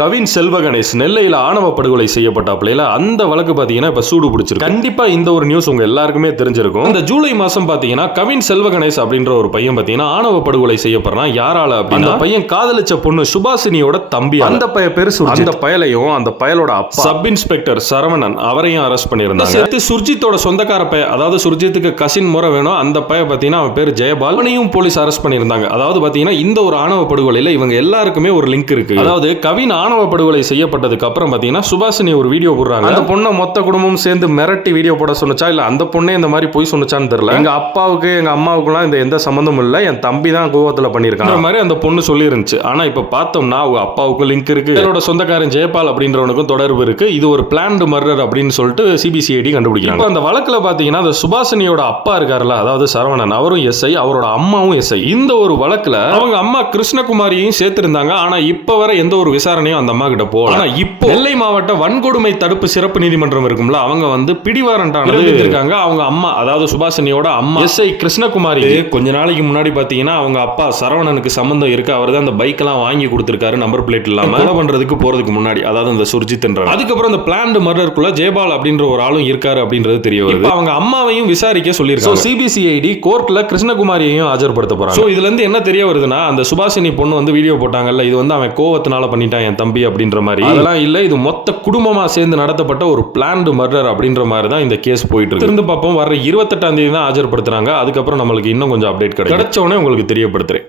கவின் செல்வகணேஷ் நெல்லையில் ஆணவ படுகொலை செய்யப்பட்டாப்ல அந்த வழக்கு பார்த்தீங்கன்னா இப்போ சூடு பிடிச்சிருக்கு. கண்டிப்பா இந்த ஒரு நியூஸ் உங்க எல்லாருக்குமே தெரிஞ்சிருக்கும். இந்த ஜூலை மாசம் பார்த்தீங்கன்னா கவின் செல்வகணேஷ் அப்படின்ற ஒரு பையன் பார்த்தீங்கன்னா ஆணவ படுகொலை செய்யப்படுறான். யாரால அப்படின்னா பையன் காதலிச்ச பொண்ணு சுபாசினியோட தம்பி. அந்த பைய பேரு அந்த பயலையும் அந்த பயலோட அப்பா சப் இன்ஸ்பெக்டர் சரவணன் அவரையும் அரெஸ்ட் பண்ணியிருந்தாங்க. சேர்த்து சுர்ஜித்தோட சொந்தக்கார பைய, அதாவது சுர்ஜித்துக்கு கசின் முறை வேணும், அந்த பைய பார்த்தீங்கன்னா அவன் பேர் ஜெயபால், அவனையும் போலீஸ் அரெஸ்ட் பண்ணியிருந்தாங்க. அதாவது பார்த்தீங்கன்னா இந்த ஒரு ஆணவ படுகொலையில இவங்க எல்லாருக்குமே ஒரு லிங்க் இருக்கு. அதாவது கவின் ஆணவ படுகொலை செய்யப்பட்டதுக்கு அப்புறம் பாத்தீங்கன்னா சுபாசினி ஒரு வீடியோ போடுறாங்க. அந்த பொண்ணை மொத்த குடும்பமும் சேர்ந்து மிரட்டி வீடியோ போட சொன்னச்சா இல்ல அந்த பொண்ணே இந்த மாதிரி போய் சொன்னச்சான்னு தெரியல. எங்க அப்பாவுக்கு எங்க அம்மாவுக்குலாம் இந்த எந்த சம்பந்தமும் இல்ல, என் தம்பி தான் கோவத்துல பண்ணிருக்காங்க அந்த மாதிரி அந்த பொண்ணு சொல்லி இருந்துச்சு. ஆனா இப்ப பார்த்தோம்னா அவங்க அப்பாவுக்கு லிங்க் இருக்கு, என்னோட சொந்தக்காரன் ஜெயபால் அப்படின்றவனுக்கும் தொடர்பு இருக்கு. இது ஒரு பிளான்டு மர்டர் அப்படின்னு சொல்லிட்டு சிபிசிஐடி கண்டுபிடிக்கிறாங்க. அந்த வழக்குல பாத்தீங்கன்னா அந்த சுபாசினியோட அப்பா இருக்காருல்ல, அதாவது சரவணன், அவரும் எஸ்ஐ, அவரோட அம்மாவும் எஸ்ஐ. இந்த ஒரு வழக்குல அவங்க அம்மா கிருஷ்ணகுமாரியையும் சேர்த்திருந்தாங்க. ஆனா இப்ப வர எந்த ஒரு விசாரணையும் அந்த அம்மா கிட்ட போகல. ஆனா இப்போ நெல்லை மாவட்ட வன்கொடுமை தடுப்பு சிறப்பு நீதிமன்றம் இருக்கும்ல, அவங்க வந்து பிடிவாரண்டானது இருக்காங்க. அவங்க அம்மா, அதாவது சுபாசினியோட அம்மா எஸ்ஐ கிருஷ்ணகுமாரி, கொஞ்ச நாளைக்கு முன்னாடி பாத்தீங்கன்னா அவங்க அப்பா சரவணனுக்கு சம்பந்தம் இருக்கு, அவர் தான் அந்த பைக் எல்லாம் வாங்கி கொடுத்திருக்காரு நம்பர் பிளேட் இல்லாம, கொலை பண்றதுக்கு போறதுக்கு முன்னாடி, அதாவது அந்த சுர்ஜித்ன்ற. அதுக்கப்புறம் அந்த பிளான்டு மர்டருக்குள்ள ஜெயபால் அப்படின்ற ஒரு ஆளும் இருக்காரு அப்படின்றது தெரிய வருது. அவங்க அம்மாவையும் விசாரிக்க சொல்லியிருக்காங்க. சிபிசிஐடி கோர்ட்ல கிருஷ்ணகுமாரியையும் ஆஜர்படுத்த போறாங்க. இதுல இருந்து என்ன தெரிய வருதுன்னா, அந்த சுபாசினி பொண்ணு வந்து வீடியோ போட்டாங்கல்ல, இது வந்து அவன் கோவத்தினால பண்ணிட்டான் என் தம்பி அப்படின்ற மாதிரி, அதெல்லாம் இல்ல, இது மொத்த குடும்பமா சேர்ந்து நடத்தப்பட்ட ஒரு பிளான்டு மர்டர் அப்படின்ற மாதிரி தான் இந்த கேஸ் போயிட்டு இருக்கு. இருந்து பார்ப்போம், வர 28ஆம் தேதி தான் ஆஜர்படுத்துறாங்க. அதுக்கப்புறம் நம்மளுக்கு இன்னும் கொஞ்சம் அப்டேட் கிடைச்ச உடனே உங்களுக்கு தெரியப்படுத்துறேன்.